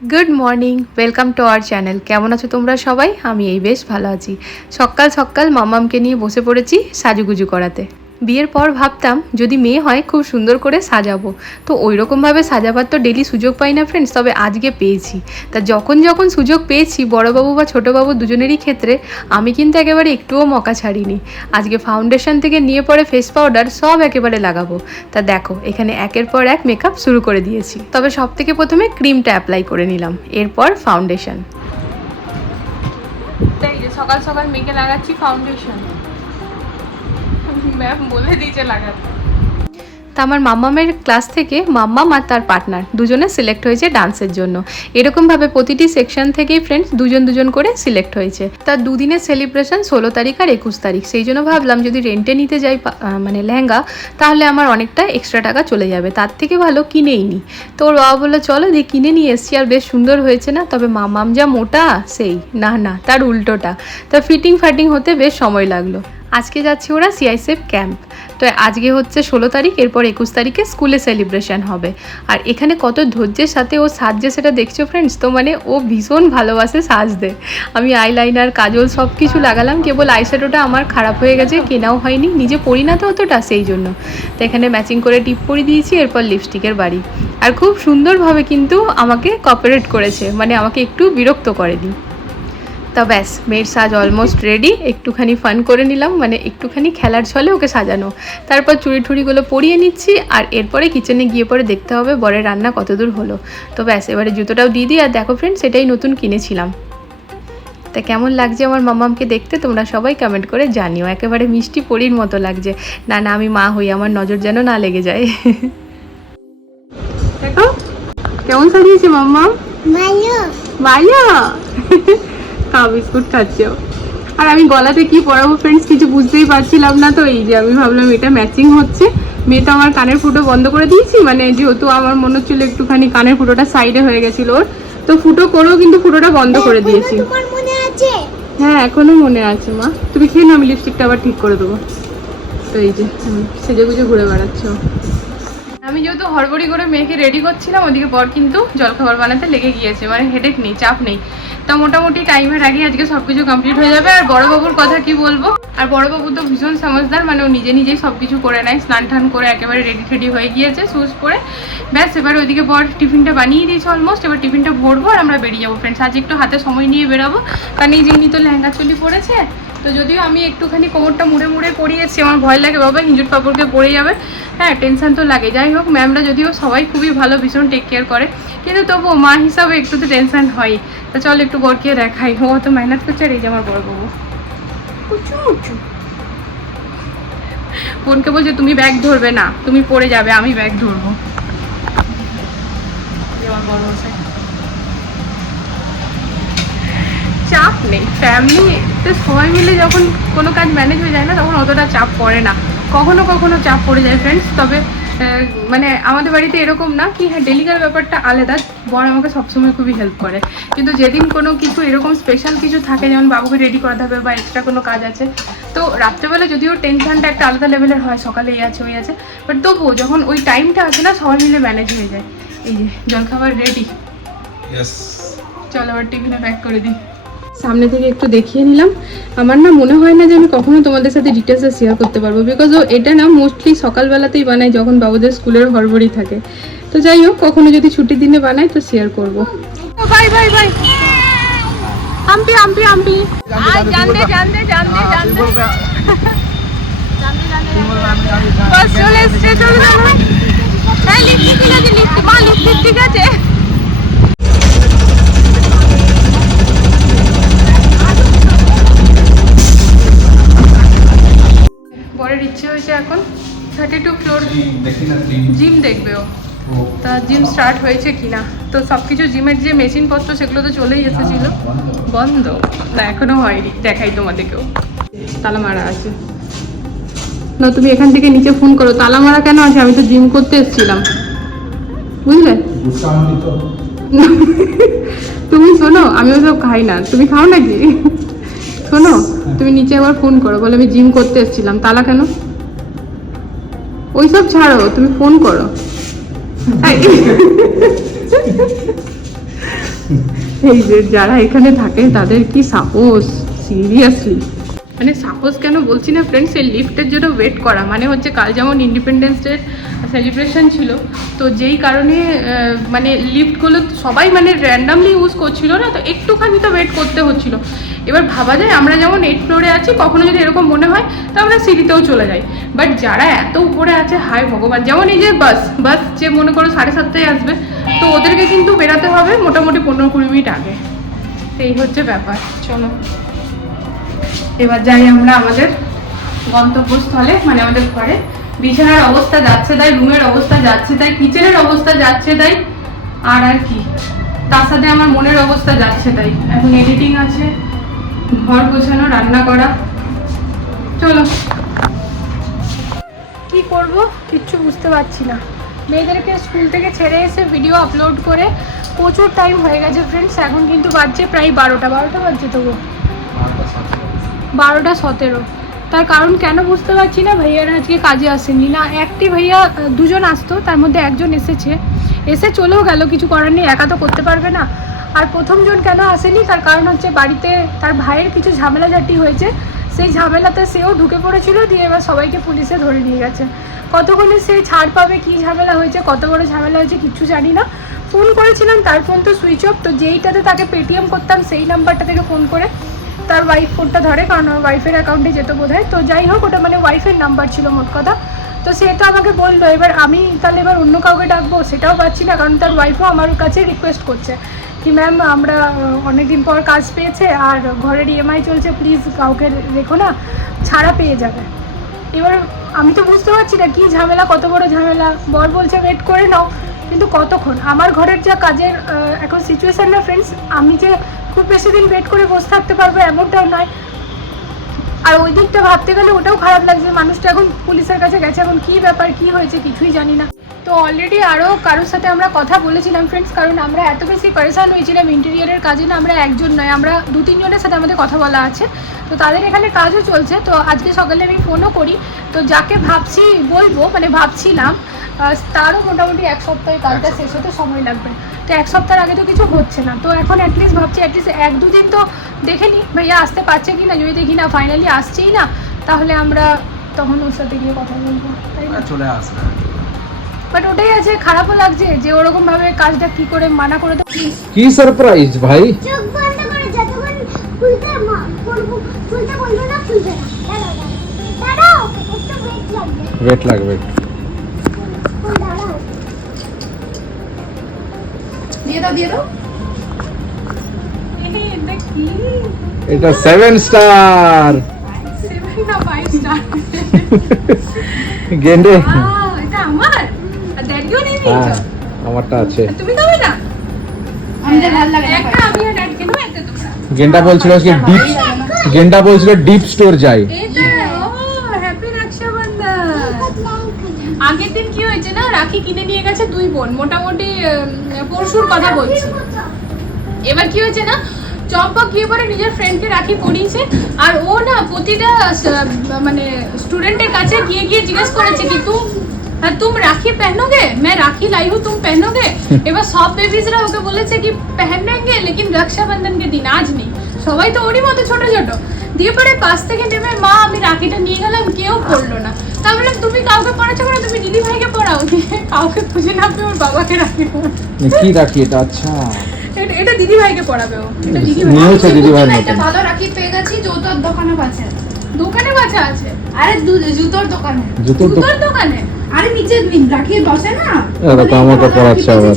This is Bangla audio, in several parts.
Good morning welcome to our channel কেমন আছো তোমরা সবাই? আমি এই বেশ ভালো আছি। সকাল সকাল মামামকে নিয়ে বসে পড়েছি সাজুগুজু করাতে। বিয়ের পর ভাবতাম, যদি মেয়ে হয়, খুব সুন্দর করে সাজাবো। তো ওই রকমভাবে সাজাবার তো ডেলি সুযোগ পাই না ফ্রেন্ডস তবে আজকে পেয়েছি। তা যখন যখন সুযোগ পেয়েছি, বড়বাবু বা ছোটোবাবু দুজনেরই ক্ষেত্রে, আমি কিন্তু একেবারে একটুও মকা ছাড়িনি। আজকে ফাউন্ডেশন থেকে নিয়ে পরে ফেস পাউডার সব একেবারে লাগাবো। তা দেখো, এখানে একের পর এক মেকআপ শুরু করে দিয়েছি। তবে সব থেকে প্রথমে ক্রিমটা অ্যাপ্লাই করে নিলাম। এরপর ফাউন্ডেশন সকাল সকাল মেখে লাগাচ্ছি ফাউন্ডেশন ম্যাম বলে দিয়েছে লাগাতে। তা আমার মাম্মামের ক্লাস থেকে মাম্মাম আর তার পার্টনার দুজনে সিলেক্ট হয়েছে ডান্সের জন্য। এরকমভাবে প্রতিটি সেকশন থেকেই ফ্রেন্ডস দুজন দুজন করে সিলেক্ট হয়েছে। তার দুদিনের সেলিব্রেশন ষোলো তারিখ আর একুশ তারিখ। সেই জন্য ভাবলাম যদি রেন্টে নিতে যাই মানে লেহেঙ্গা, তাহলে আমার অনেকটা এক্সট্রা টাকা চলে যাবে। তার থেকে ভালো কিনেই নি। তো ওর বাবা বলল, চলো দিয়ে কিনে নিয়ে এসছি, আর বেশ সুন্দর হয়েছে না? তবে মামাম যা মোটা, সেই। না না, তার উল্টোটা। তা ফিটিং ফাটিং হতে বেশ সময় লাগল। আজকে যাচ্ছি ওরা সিআইসেফ ক্যাম্প তো আজকে হচ্ছে ষোলো তারিখ, এরপর একুশ তারিখে স্কুলে সেলিব্রেশন হবে। আর এখানে কত ধৈর্যের সাথে ও সাজছে সেটা দেখছ ফ্রেন্ডস তো মানে ও ভীষণ ভালোবাসে সাজতে। আমি আইলাইনার কাজল সব কিছু লাগালাম, কেবল আইশ্যাডোটা আমার খারাপ হয়ে গেছে, কেনাও হয়নি, নিজে পরি না তো অতটা সেই জন্য। তো এখানে ম্যাচিং করে টিপ পরিয়ে দিয়েছি, এরপর লিপস্টিকের বাড়ি। আর খুব সুন্দরভাবে কিন্তু আমাকে কপারেট করেছে মানে আমাকে একটু বিরক্ত করেনি। তা ব্যাস মেয়ের সাজ অলমোস্ট রেডি একটুখানি ফান করে নিলাম মানে একটুখানি খেলার ছলে ওকে সাজানো। তারপর চুড়ি ঠুড়িগুলো পরিয়ে নিচ্ছি আর এরপরে কিচেনে গিয়ে পরে দেখতে হবে বরের রান্না কতদূর হলো। তো ব্যাস এবারে জুতোটাও দিয়ে দিই আর দেখো ফ্রেন্ড সেটাই নতুন কিনেছিলাম। তা কেমন লাগছে আমার মামামকে দেখতে? তোমরা সবাই কমেন্ট করে জানিও। একেবারে মিষ্টি পরির মতো লাগছে। না না আমি মা হই আমার নজর যেন না লেগে যায়। দেখো কেমন সাজিয়েছে মাম্মাম ভালো। ভালো? কা বিস্কুট খাচ্ছে। ও। আর আমি গলাতে কি পরাবো ফ্রেন্ডস কিছু বুঝতেই পারছিলাম না তো। এই যে আমি ভাবলাম এটা ম্যাচিং হচ্ছে। মেয়ে তো আমার কানের ফুটো বন্ধ করে দিয়েছি মানে যেহেতু আমার মনে হচ্ছিল একটুখানি কানের ফুটোটা সাইডে হয়ে গেছিল ওর। তো ফুটো করেও কিন্তু ফুটোটা বন্ধ করে দিয়েছি। হ্যাঁ এখনও মনে আছে মা। তুমি খেয়ে না আমি লিপস্টিকটা আবার ঠিক করে দেবো। তো এই যে হুম, সেজে গুজে ঘুরে বেড়াচ্ছ। আমি যেহেতু হড়বড়ি করে মেয়েকে রেডি করছিলাম, ওদিকে বর কিন্তু জলখাবার বানাতে লেগে গিয়েছে মানে হেডেক নেই, চাপ নেই। তা মোটামুটি টাইমের আগে আজকে সব কিছু কমপ্লিট হয়ে যাবে। আর বড়বাবুর কথা কি বলব? আর বড়বাবু তো ভীষণ সমজদার মানে ও নিজে নিজেই সব কিছু করে নেয়, স্নান টান করে একেবারে রেডি টেডি হয়ে গিয়েছে শুজ পরে। ব্যাস, এবার ওইদিকে বর টিফিনটা বানিয়ে দিয়েছে অলমোস্ট এবার টিফিনটা ভরবো আর আমরা বেরিয়ে যাব। ফ্রেন্ডস আজ একটু হাতে সময় নিয়ে বেরোবো। কারণ এই যিনি তো লেহেঙ্গা চলি পড়েছে তো যদিও আমি একটুখানি কোমরটা মুড়ে মুড়ে পরিয়েছি আমার ভয় লাগে বাবা হিঞ্জুর পাপড়কে পড়ে যাবে। হ্যাঁ টেনশান তো লাগে। যাই হোক ম্যামরা যদিও সবাই খুবই ভালো ভীষণ টেক কেয়ার করে। কিন্তু তবুও মা হিসাবে একটু তো টেনশান হয়। তা চল একটু বরকে দেখাই। ও তো মেহনত করছে আর এই যে আমার বড় বাবু বোনকে বলছে তুমি ব্যাগ ধরবে না তুমি পড়ে যাবে আমি ব্যাগ ধরবো। আমার বড় মশাই। চাপ নেই। ফ্যামিলিতে সবাই মিলে যখন কোনো কাজ ম্যানেজ হয়ে যায় না তখন অতটা চাপ পড়ে না। কখনো কখনো চাপ পড়ে যায় ফ্রেন্ডস তবে মানে আমাদের বাড়িতে এরকম না কি হ্যাঁ ডেলিকার ব্যাপারটা আলাদা বর আমাকে সবসময় খুবই হেল্প করে। কিন্তু যেদিন কোনো কিছু এরকম স্পেশাল কিছু থাকে যেমন বাবুকে রেডি করাতে হবে বা এক্সট্রা কোনো কাজ আছে তো রাত্রেবেলা যদিও টেনশনটা একটা আলাদা লেভেলের হয় সকালে এই আছে ওই আছে বাট তবুও যখন ওই টাইমটা আছে না সবাই মিলে ম্যানেজ হয়ে যায়। এই যে জলখাবার রেডি. চল আবার টিফিনে প্যাক করে দিই। সামনে থেকে একটু দেখিয়ে নিলাম। আমার না মনে হয় না যে আমি কখনো তোমাদের সাথে ডিটেলসে শেয়ার করতে পারব। বিকজ ও এটা না মোস্টলি সকালবেলাতেই বানাই যখন বাবুদের স্কুলের হড়বড়ি থাকে। তো যাই হোক কখনো যদি ছুটির দিনে বানাই তো শেয়ার করব। বাই বাই বাই আম্পি আম্পি আম্পি। জানতে জানতে জানতে জানতে বাস চলে এসছে চলে যাব হ্যাঁ ঠিক আছে লিফট মা লিফট ঠিক আছে। হয়েছে এখন থার্টি টু ফ্লোর জিম দেখবে ও। তা জিম স্টার্ট হয়েছে কিনা? তো সব কিছু জিমের যে মেশিনপত্র সেগুলো তো চলেই এসেছিল। বন্ধ। না এখনও হয়নি। দেখাই তোমাদেরকেও। তালা মারা আছে। না তুমি এখান থেকে নিচে ফোন করো। তালা মারা কেন আছে? আমি তো জিম করতে এসেছিলাম। বুঝলে? তুমি শোনো আমি ওসব খাই না। তুমি খাও নাকি? শোনো তুমি নিচে একবার ফোন করো। বলে আমি জিম করতে এসেছিলাম। তালা কেন? ওইসব ছাড়ো তুমি ফোন করো। এই, যে যারা এখানে থাকে তাদের কি সাপোজ সিরিয়াসলি মানে সাপোজ কেন বলছি না ফ্রেন্ডস এই লিফটের জন্য ওয়েট করা। মানে হচ্ছে কাল যেমন ইন্ডিপেন্ডেন্স ডের সেলিব্রেশন ছিল, তো যেই কারণে মানে লিফটগুলো সবাই মানে র্যান্ডামলি ইউজ করছিল না, তো একটুখানি তো ওয়েট করতে হচ্ছিল। এবার ভাবা যায়, আমরা যেমন এইট ফ্লোরে আছি, কখনো যদি এরকম মনে হয়, তো আমরা সিঁড়িতেও চলে যাই। বাট যারা এত উপরে আছে, হায় ভগবান, যেমন এই যে বাস বাস যে মনে করো সাড়ে সাতটায় আসবে, তো ওদেরকে কিন্তু বেরাতে হবে মোটামুটি পনেরো কুড়ি মিনিট আগে। এই হচ্ছে ব্যাপার, চলো। এবার যাই আমরা আমাদের গন্তব্যস্থলে মানে আমাদের ঘরে। বিছানার অবস্থা যাচ্ছে তাই, রুমের অবস্থা যাচ্ছে তাই, কিচেনের অবস্থা যাচ্ছে তাই, আর আর কি। তার সাথে আমার মনের অবস্থা যাচ্ছে তাই। এখন এডিটিং আছে, ঘর গোছানো, রান্না করা। চলো। কি করব? কিচ্ছু বুঝতে পারছি না। মেয়েদেরকে স্কুল থেকে ছেড়ে এসে ভিডিও আপলোড করে প্রচুর টাইম হয়ে গেছে ফ্রেন্ডস এখন কিন্তু বাজছে প্রায় বারোটা। বারোটা বাজছে তবু বারোটা সতেরো। তার কারণ কেন বুঝতে পারছি না, ভাইয়ারা আজকে কাজে আসেননি। না, একটি ভাইয়া দুজন আসতো, তার মধ্যে একজন এসেছে। এসে চলেও গেল, কিছু করার নেই, একা তো করতে পারবে না। আর প্রথমজন কেন আসেনি, তার কারণ হচ্ছে বাড়িতে তার ভাইয়ের কিছু ঝামেলা ঝাটি হয়েছে। সেই ঝামেলাতে সেও ঢুকে পড়েছিল, দিয়ে এবার সবাইকে পুলিশে ধরে নিয়ে গেছে। কতক্ষণে সে ছাড় পাবে, কি ঝামেলা হয়েছে, কত বড় ঝামেলা হয়েছে, কিচ্ছু জানি না। ফোন করেছিলাম, তার ফোন তো সুইচ অফ তো যেইটাতে তাকে পেটিএম করতাম, সেই নাম্বারটা থেকে ফোন করে তার ওয়াইফ ফোনটা ধরে, কারণ ওর ওয়াইফের অ্যাকাউন্টে যেত বোধ হয় তো যাই হোক, ওটা মানে ওয়াইফের নাম্বার ছিল মোট কথা। তো সে তো আমাকে বলল, এবার আমি তাহলে এবার অন্য কাউকে ডাকবো? সেটাও পাচ্ছি না, কারণ তার ওয়াইফও আমার কাছে রিকোয়েস্ট করছে কি ম্যাম আমরা অনেক দিন পর কাজ পেয়েছে আর ঘরের ইএমআই চলছে প্লিজ কাউকে রেখো না, ছাড়া পেয়ে যাবে। এবার আমি তো বুঝতে পারছি না, কী ঝামেলা, কত বড় ঝামেলা। বর বলছে ওয়েট করে নাও। কিন্তু কতক্ষণ? আমার ঘরের যা কাজের এখন সিচুয়েশান না ফ্রেন্ডস আমি যে খুব বেশি দিন ওয়েট করে বসে থাকতে পারব এমনটাও নয়। আর ওই দিকটা ভাবতে গেলে ওটাও খারাপ লাগছে, মানুষটা এখন পুলিশের কাছে গেছে, এখন কি ব্যাপার, কি হয়েছে কিছুই জানি না। তো অলরেডি আরও কারোর সাথে আমরা কথা বলেছিলাম ফ্রেন্ডস কারণ আমরা এত বেশি পরেশান হয়েছিলাম ইন্টেরিয়ারের কাজে না, আমরা একজন নয়, আমরা দু, তিনজনের সাথে আমাদের কথা বলা আছে। তো তাদের এখানে কাজও চলছে, তো আজকে সকালে আমি ফোনও করি। তো যাকে ভাবছি বলব মানে ভাবছিলাম তারও মোটামুটি এক সপ্তাহে কাজটা শেষ হতে সময় লাগবে। তো এক সপ্তাহের আগে তো কিছু হচ্ছে না। তো এখন অ্যাটলিস্ট ভাবছি অ্যাটলিস্ট এক দুদিন তো দেখে নিই ভাইয়া আসতে পারছে কি না যদি দেখি না ফাইনালি আসছেই না তাহলে আমরা তখন ওর সাথে গিয়ে কথা বলব। তাই না? চলে আসবে। বাট ওটাই আছে খারাপও লাগছে যে ওরকম ভাবে কাজটা কি করে মানা করে দেবো। কি সারপ্রাইজ ভাই? চোখ বন্ধ করে যতক্ষণ খুলতে মা- খুলতে বলব না খুলবে না। দাঁড়াও দাঁড়াও দাঁড়াও একটু ওয়েট লাগবে। ওয়েট লাগবে। দিয়ে দিয়ে দাও। এটা সেভেন স্টার গেন্ডে এটা আমার? ড্যাডিও নিয়ে হ্যাঁ নিয়েছো আমারটা আছে। আর তুমি দেবে না? আমাদের ভালো লাগে একটা আমি আর ড্যাডিকে দেবো একটা তোমরা। গেন্ডা বলছিল আজকে ডিপ গেন্ডা বলছিল ডিপ স্টোর যাই। এটা ও হ্যাপি রক্ষাবন্ধন আগের দিন কি হয়েছে না রাখি কিনে নিয়ে গেছে দুই বোন মোটামুটি উম, পরশুর কথা বলছি এবার কি হয়েছে না চম্পক গিয়ে পরে নিজের ফ্রেন্ডকে রাখি পরিয়েছে আর ও না প্রতিটা স- মানে স্টুডেন্টের কাছে গিয়ে গিয়ে জিজ্ঞেস করেছে কি তুম হ্যাঁ तुम राखी पहनोगे मैं राखी लाई हूँ तुम पहनोगे এবার সব বেবিজরা ওকে বলেছে কি पहनेंगे लेकिन रक्षाबंधन के दिन आज नहीं সবাই তো ওরই মতো ছোট ছোট দিয়ে পরে বাস থেকে নেমে মা আমি রাখিটা নিয়ে গেলাম কেউ পড়লো না তা বললাম তুমি কাউকে পড়াচ্ছো না তুমি দিদি ভাইকে পড়াও দিয়ে কাউকে খুঁজে না পেয়ে ওর বাবাকে রাখি পড়াও। কি রাখি এটা? আচ্ছা। এটা- দিদি ভাইকে পড়াবে ও। এটা দিদি ভাই নিয়েছে দিদি একটা ভালো রাখি পেয়ে গেছি জুতোর দোকানে আছে দোকানে বাচ্চা আছে? আরে জুতোর দোকানে। জুতোর দোকানে আরে নিচে রাখি বসে না। এরা তো আমাকে পড়াচ্ছে আবার।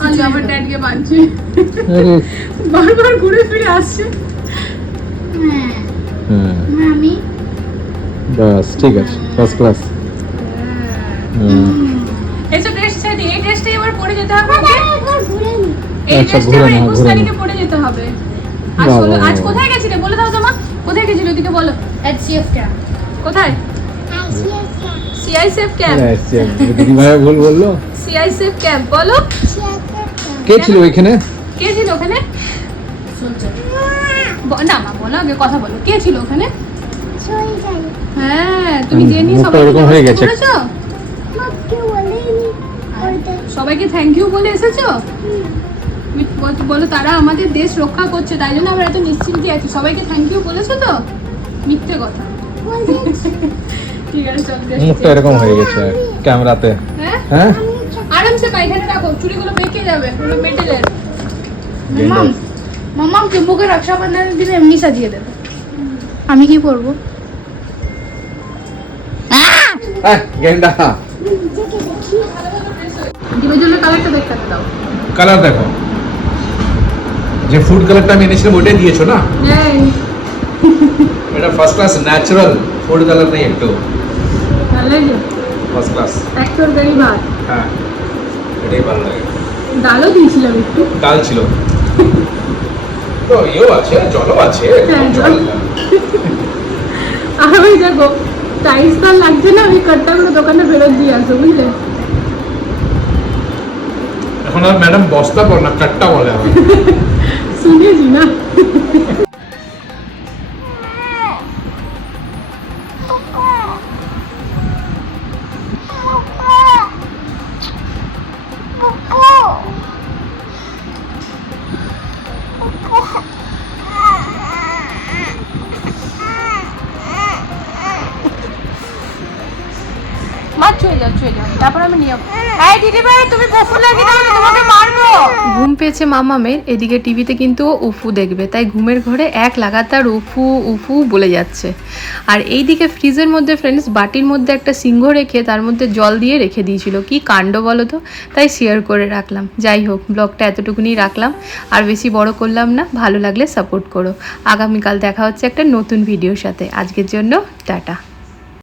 আজ আমার ড্যাডকে বাঁধছে। বারবার ঘুরে ফিরে আসছে। হ্যাঁ। হ্যাঁ হ্যাঁ, আমি বাস ঠিক আছে। ফার্স্ট ক্লাস এসব ড্রেস ছেড়ে এই ড্রেসটাই এবার পরে যেতে হবে এই আচ্ছা, ড্রেসটা এবার একুশ তারিখে পরে যেতে হবে। আজ আজ কোথায় গেছিলে? বলে দাও তোমা কোথায় গেছিলে ওদিকে বলো। এইচসিএফটা কোথায়? সিআইসিএফ ক্যাম্প দিদি ভুল বলল? সিআইসিএফ ক্যাম্প বলো। কে ছিল ওইখানে? কে ছিল ওখানে? না মা বলো আগে কথা বলো। কে ছিল ওখানে? হ্যাঁ তুমি সবাইকে এরকম হয়ে গেছে। করেছ? আমাকে বলেনি ওইটা সবাইকে থ্যাংক ইউ বলে এসেছ? বল- তারা আমাদের দেশ রক্ষা করছে তাই জন্য আমরা এত নিশ্চিন্তে আছি। সবাইকে থ্যাংক ইউ বলেছ তো? মিথ্যে কথা। ঠিক আছে মুখটা এরকম হয়ে গেছে ক্যামেরাতে। হ্যাঁ? আরামসে পায়খানা রাখো চুড়িগুলো বেঁকে যাবে ওগুলো মেটেলের মামাম মামাম চুম্বুকে রক্ষাবন্ধনের দিনে এমনি সাজিয়ে দেবে। আমি কি করব? হ্যাঁ গেন্ডা নিজেকে দেখি দিবের জন্য কালারটা দেখতে দাও কালার দেখো। যে ফুড কালারটা আমি এনেছিলাম ওইটাই দিয়েছ না? এটা first class natural food colour নেই একটু। ফার্স্ট ক্লাস এক তরকারি ভাত হ্যাঁ এটাই ভালো লাগে। ডালও দিয়েছিলাম একটু। ডাল ছিল। তো ইয়েও আছে জলও আছে হ্যাঁ, জল। ওই দেখো টাইলস তার লাগছে না? ওই কাঠটাগুলো দোকানে ফেরত দিয়ে আসো বুঝলে? এখন আর ম্যাডাম বস্তা বল না, কাট্টা বলে শুনেছি না। ছুঁয়ে যাও ছুঁয়ে যাও। তারপর আমি নিয়ে ঘুম পেয়েছে মামামের এদিকে টিভিতে কিন্তু উফু দেখবে, তাই ঘুমের ঘরে এক লাগাতার উফু উফু বলে যাচ্ছে। আর এইদিকে ফ্রিজের মধ্যে ফ্রেন্ডস বাটির মধ্যে একটা সিংহ রেখে তার মধ্যে জল দিয়ে রেখে দিয়েছিল। কি কাণ্ড বলো তো? তাই শেয়ার করে রাখলাম। যাই হোক ব্লগটা এতটুকুনি রাখলাম। আর বেশি বড় করলাম না, ভালো লাগলে সাপোর্ট করো। আগামীকাল দেখা হচ্ছে একটা নতুন ভিডিওর সাথে। আজকের জন্য, টাটা।